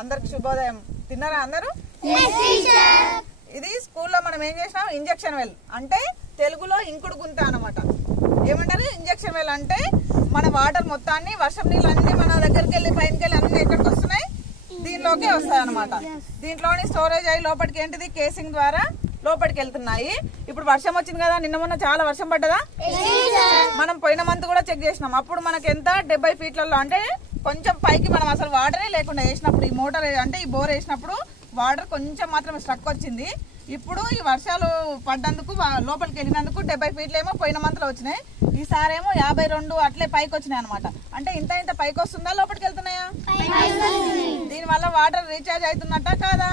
అందరికి శుభోదయం. తిన్నారా అందరూ? ఇది స్కూల్లో మనం ఏం చేసినాం, ఇంజెక్షన్ వెల్ అంటే తెలుగులో ఇంకుడు గుంత అనమాట. ఏమంటారు ఇంజెక్షన్ వెల్ అంటే మన వాటర్ మొత్తాన్ని, వర్షం నీళ్ళు అన్ని మన దగ్గరికి వెళ్ళి పైనకి వెళ్ళి అన్ని ఎక్కడికి వస్తున్నాయి, దీనిలోకే వస్తాయి అనమాట. దీంట్లోని స్టోరేజ్ అయ్యి లోపలికి ఏంటిది కేసింగ్ ద్వారా లోపలికి వెళ్తున్నాయి. ఇప్పుడు వర్షం వచ్చింది కదా, నిన్న మొన్న చాలా వర్షం పడ్డదా? మనం పోయిన మంత్ కూడా చెక్ చేసినాం. అప్పుడు మనకి ఎంత 70 ఫీట్లలో అంటే కొంచెం పైకి మనం అసలు వాటరే లేకుండా వేసినప్పుడు, ఈ మోటార్ అంటే ఈ బోర్ వేసినప్పుడు వాటర్ కొంచెం మాత్రమే స్ట్రక్ వచ్చింది. ఇప్పుడు ఈ వర్షాలు పడ్డందుకు లోపలికి వెళ్ళినందుకు 70 ఫీట్లు ఏమో పోయిన మంత్లో వచ్చినాయి. ఈసారేమో 52 అట్లే పైకి వచ్చినాయి అనమాట. అంటే ఇంత ఇంత పైకి వస్తుందా, లోపలికి వెళ్తున్నాయా? దీనివల్ల వాటర్ రీఛార్జ్ అవుతున్నట్ట కాదా?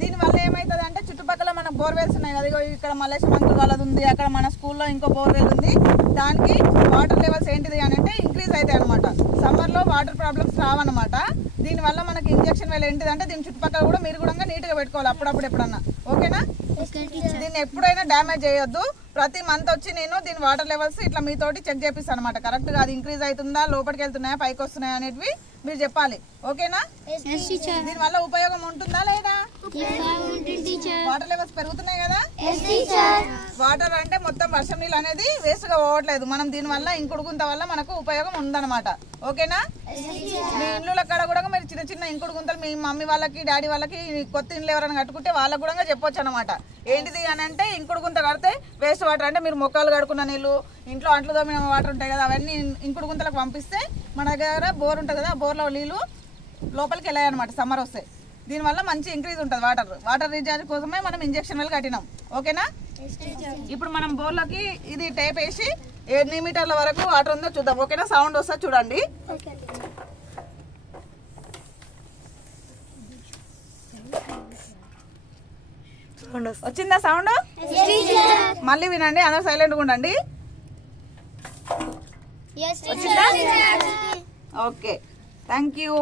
దీనివల్ల ఏమవుతుంది అంటే చుట్టుపక్కల మన బోర్వెల్స్ ఉన్నాయి కదా, ఇక్కడ మల్లేశ్వరం అంకుల్ వాళ్ళది ఉంది, అక్కడ మన స్కూల్లో ఇంకో బోర్వెల్ ఉంది. దానికి వాటర్ లెవెల్స్ ఏంటిది అని అంటే ఇంక్రీజ్ అవుతాయి అనమాట. సమ్మర్లో వాటర్ ప్రాబ్లమ్స్ రావన్నమాట. దీనివల్ల మనకి ఇంజెక్షన్ వేళ ఏంటిది అంటే దీని చుట్టుపక్కల కూడా మీరు కూడా నీట్గా పెట్టుకోవాలి అప్పుడప్పుడు ఎప్పుడన్నా. ఓకేనా? దీన్ని ఎప్పుడైనా డ్యామేజ్ చేయొద్దు. ప్రతి మంత్ వచ్చి నేను దీని వాటర్ లెవెల్స్ ఇట్లా మీతోటి చెక్ చేపిస్తాను అనమాట. కరెక్ట్గా అది ఇంక్రీజ్ అవుతుందా, లోపలికి వెళ్తున్నాయా, పైకి వస్తున్నాయా అనేటివి మీరు చెప్పాలి. ఓకేనా? దీనివల్ల ఉపయోగం ఉంటుందా లేదా? వాటర్ లెవెల్స్ పెరుగుతున్నాయి కదా. వాటర్ అంటే మొత్తం వర్షం నీళ్ళు అనేది వేస్ట్ గా పోవట్లేదు. మనం దీనివల్ల ఇంకుడు గుంత వల్ల మనకు ఉపయోగం ఉందన్నమాట. ఓకేనా? మీ ఇళ్ళ కాడ కూడా మీరు చిన్న చిన్న ఇంకుడు గుంతలు మీ మమ్మీ వాళ్ళకి, డాడీ వాళ్ళకి, కొత్త ఇళ్ళు ఎవరైనా కట్టుకుంటే వాళ్ళకు కూడా చెప్పొచ్చు అనమాట. ఏంటిది అని అంటే ఇంకుడు గుంత కడితే వేస్ట్ వాటర్ అంటే మీరు మొక్కలు కడుకున్న నీళ్ళు, ఇంట్లో అంట్లు తోమిన వాటర్ ఉంటాయి కదా, అవన్నీ ఇంకుడు గుంతలకు పంపిస్తే మన దగ్గర బోర్ ఉంటుంది కదా, బోర్లో నీళ్ళు లోపలికి వెళ్ళాయి అనమాట సమ్మర్ వస్తే. దీనివల్ల మంచి ఇంక్రీజ్ ఉంటుంది వాటర్ రీఛార్జ్ కోసమే మనం ఇంజెక్షన్ వెళ్ళి కట్టినాం. ఓకేనా? ఇప్పుడు మనం బోర్లోకి ఇది టేప్ వేసి ఎన్ని మీటర్ల వరకు వాటర్ ఉందో చూద్దాం. ఓకేనా? సౌండ్ వస్తా చూడండి. వచ్చిందా సౌండ్? మళ్ళీ వినండి, అందరూ సైలెంట్గా ఉండండి. వచ్చిందా? Okay, thank you.